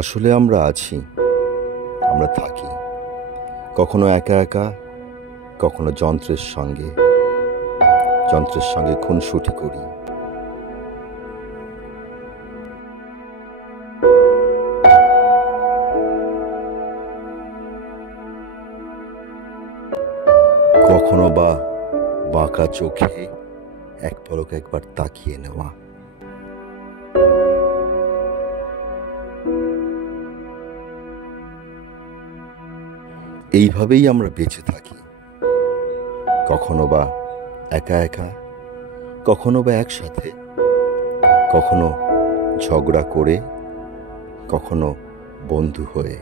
আসলে আমরা আছি, আমরা থাকি, কখনো একা একা, কখনো যন্ত্রের সঙ্গে খুনসুটি করি। কখনো বা বাঁকা চোখে এক পলক একবার তাকিয়ে নেওয়া। এইভাবেই আমরা বেঁচে থাকি, কখনো বা একা একা, কখনো বা একসাথে, কখনো ঝগড়া করে, কখনো বন্ধু হয়ে।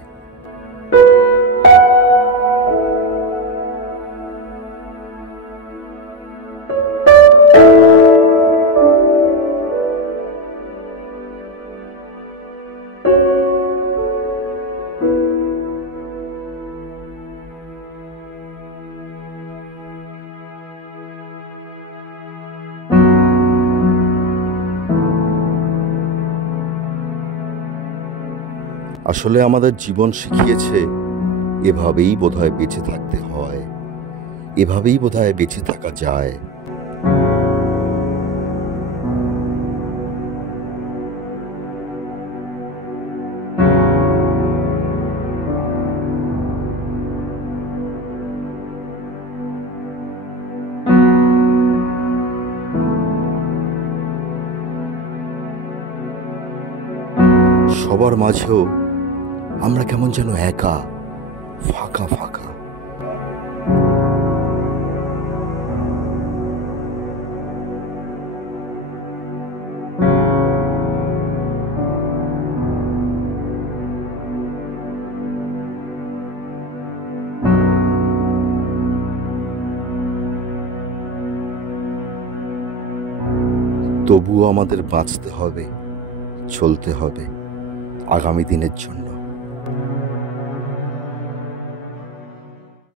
আসলে আমাদের জীবন শিখিয়েছে এভাবেই বোধহয় বেঁচে থাকতে হয়, এভাবেই বোধহয় বেঁচে থাকা যায়। সবার মাঝেও আমরা কেমন যেন একা, ফাঁকা ফাঁকা। তবুও আমাদের বাঁচতে হবে, চলতে হবে আগামী দিনের জন্য।